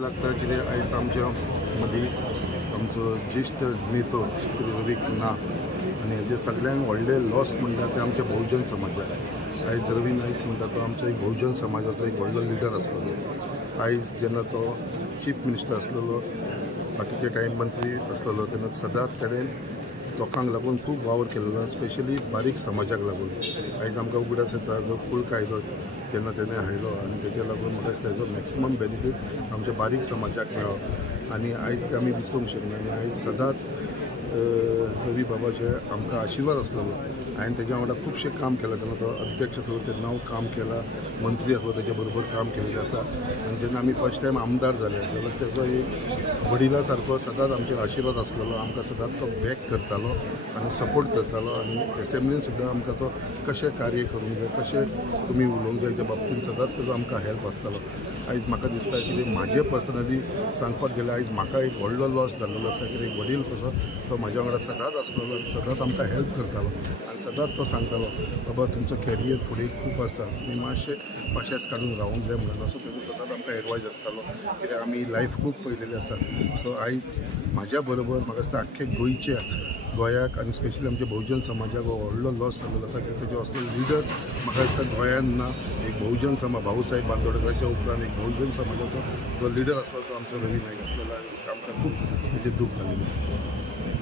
लागता की आयज आमच्या मदीं आमचो ज्येष्ठ नेतो श्री रवी ना आनी हेजे सगळ्यांक व्हडले लॉस म्हणटा ते आमच्या बहुजन समाजाक। आयज रवी नाईक म्हणटा तो आमचो एक बहुजन समाजाचो एक व्हडलो लिडर आसलेलो। आयज जेन्ना तो चीफ मिनिस्टर आसलेलो, बाकीचे टायम मंत्री आसलेलो, तेन्ना सदांच कडेन लोकांक लागून खूब वावर केलेलो, स्पेशली बारीक समाजाक लागून। आयज आमकां उगडास येता जो कुळ कायदो जेन्ना तेणें हाडलो आनी तेजे लागून म्हाका दिसता तेजो मॅक्सिमम बेनिफीट आमच्या बारीक समाजाक मेळ्ळो आनी आयज ते आमी विसरूंक शकना। आनी आयज सदांच रवी बाबाचे आमकां आशिर्वाद आसलेलो। हांवें तेज्या वांगडा खुबशें काम केलां, तेन्ना तो अध्यक्ष आसलो तेन्ना हांव काम केलां, मंत्री आसलो तेजे बरोबर काम केलेलें आसा। आनी जेन्ना आमी फर्स्ट टायम आमदार जाले जाल्यार तेजो एक वडिला सारको सदांच आमचेर आशिर्वाद आसलेलो। आमकां सदांच तो बॅक करतालो आनी सपोर्ट करतालो आनी एसेंब्लीन सुद्दां आमकां तो कशें कार्य करूंक जाय, कशें तुमी उलोवंक जाय हेच्या बाबतींत सदांच तेजो आमकां हेल्प आसतालो। आयज म्हाका दिसता की म्हाजे पर्सनली सांगपाक गेल्यार आयज म्हाका एक व्हडलो लॉस जाल्लो आसा, कित्याक वडील कसो तो म्हाज्या वांगडा सदांच आसलेलो आनी सदांच आमकां हेल्प करतालो आनी सदांच तो सांगतालो बाबा तुमचो कॅरियर फुडें खूब आसा, तुमी मातशें पाशेंस काडून रावूंक जाय म्हणून। असो तेजो सदांच आमकां एडवायज आसतालो, कित्याक आमी लायफ खूब पळयलेली आसा। सो आयज म्हाज्या बरोबर म्हाका दिसता आख्खे गोंयाक आनी स्पेशली आमच्या बहुजन समाजाक हो व्हडलो लॉस जाल्लो आसा, कित्याक तेजो असलो लिडर म्हाका दिसता गोंयांत ना। एक बहुजन समाज भाऊसाहेब बांदोडकराच्या उपरांत एक बहुजन समाजाचो जो लिडर आसलो तो आमचो रवी नाईक आसलेलो आनी आमकां खूब तेजें दूख जाल्लेलें आसा।